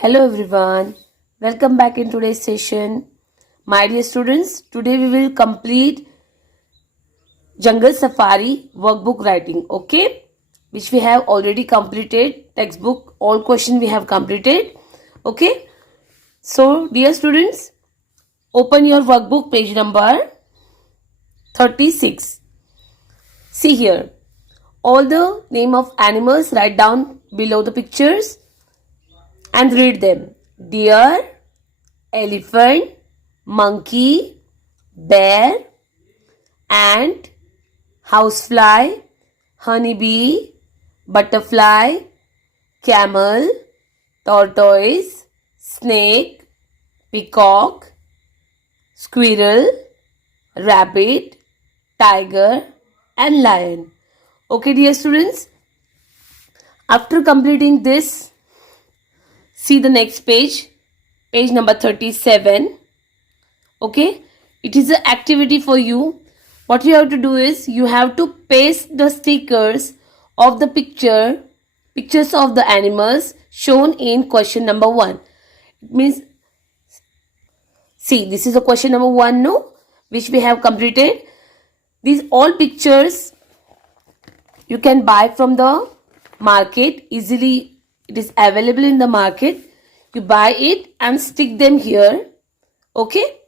Hello everyone, welcome back in today's session. My dear students, today we will complete Jungle Safari workbook writing, okay? Which we have already completed, textbook, all questions we have completed, okay? So, dear students, open your workbook page number 36. See here, all the name of animals write down below the pictures and read them. Deer, elephant, monkey, bear, ant, housefly, honeybee, butterfly, camel, tortoise, snake, peacock, squirrel, rabbit, tiger, and lion. Okay, dear students, after completing this, see the next page, page number 37. Okay, it is an activity for you. What you have to do is you have to paste the stickers of the pictures of the animals shown in question number 1. It means, see, this is a question number 1, no, which we have completed. These all pictures you can buy from the market easily. It is available in the market. You buy it and stick them here, okay,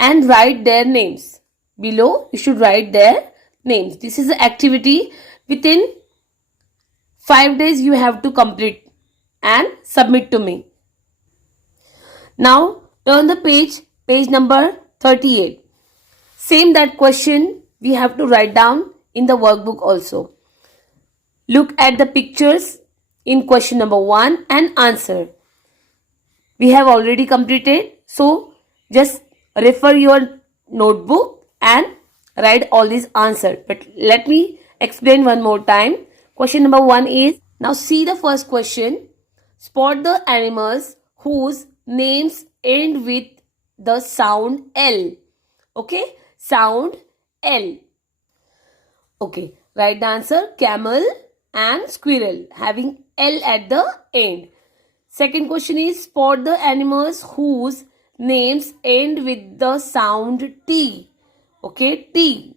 and write their names below. You should write their names. This is an activity. Within 5 days you have to complete and submit to me. Now turn the page number 38. Same that question we have to write down in the workbook also. Look at the pictures in question number 1 and answer. We have already completed, so just refer your notebook and write all these answers. But let me explain one more time. Question number 1 is, now see the first question. Spot the animals whose names end with the sound L. Okay, sound L. Okay, write the answer. Camel and squirrel having L at the end. Second question is, spot the animals whose names end with the sound T. Okay, T.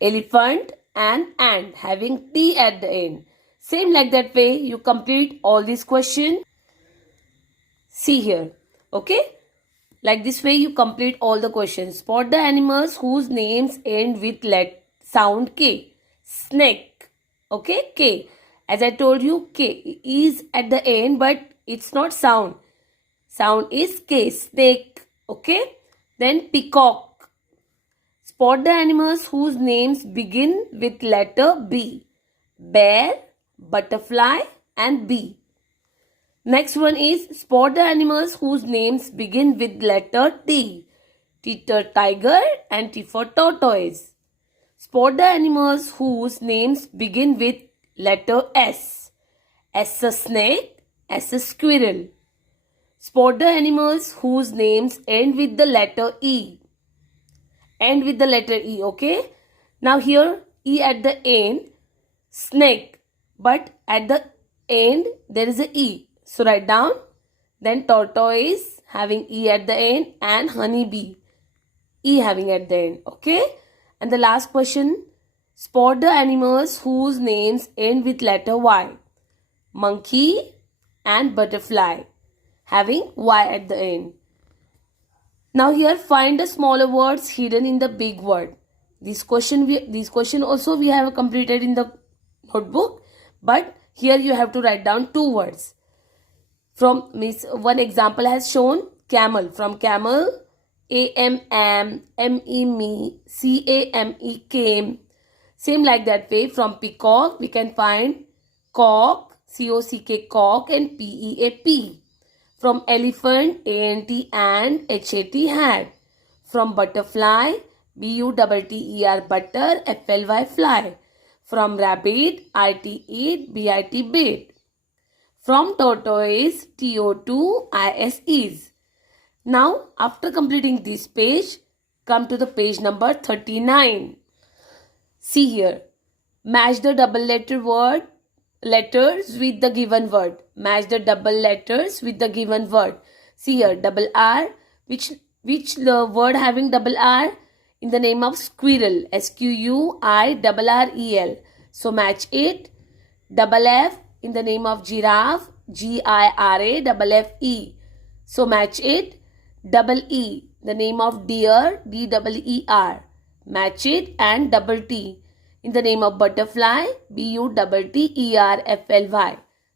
Elephant and ant having T at the end. Same like that way you complete all these questions. See here. Okay. Like this way you complete all the questions. Spot the animals whose names end with sound K. Snake. Okay, K. As I told you, K is at the end, but it's not sound. Sound is K, snake. Okay. Then peacock. Spot the animals whose names begin with letter B. Bear, butterfly, and bee. Next one is, spot the animals whose names begin with letter T. T for tiger and T for tortoise. Spot the animals whose names begin with letter S. S a snake, S a squirrel. Spot the animals whose names end with the letter E. End with the letter E, okay? Now here, E at the end, snake. But at the end, there is a E. So write down. Then tortoise having E at the end and honeybee. E having at the end, okay? And the last question, spot the animals whose names end with letter Y. Monkey and butterfly having Y at the end. Now here find the smaller words hidden in the big word. This question also we have completed in the notebook, but here you have to write down 2 words. From one example has shown camel. From camel, A-M-M, M-E me, C-A-M-E came. Same like that way. From peacock we can find cock, C-O-C-K cock, and P-E-A-P. From elephant, A-N-T and H-A-T had. From butterfly, B-U-T-T-E-R butter, F-L-Y fly. From rabbit, I-T eat, B-I-T bit. From tortoise, T-O-2-I-S is. Now, after completing this page, come to the page number 39. See here. Match the double letter word letters with the given word. Match the double letters with the given word. See here, double R. Which the word having double R? In the name of squirrel. SQUIRREL. So match it. Double F in the name of giraffe. GIRAFFE. So match it. Double E, the name of deer. DEER. Match it. And double T in the name of butterfly. BUTTERFLY.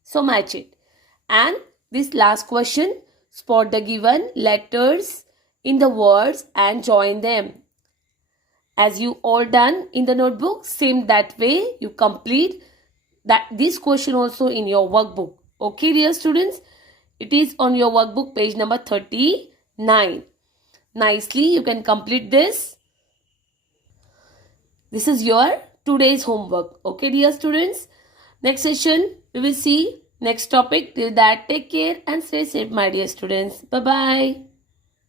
So match it. And this last question, spot the given letters in the words and join them. As you all done in the notebook, same that way you complete this question also in your workbook. Okay, dear students, it is on your workbook page number 39. Nicely you can complete this. This is your today's homework. Okay, dear students, next session we will see next topic. Till that, take care and stay safe, my dear students. Bye bye.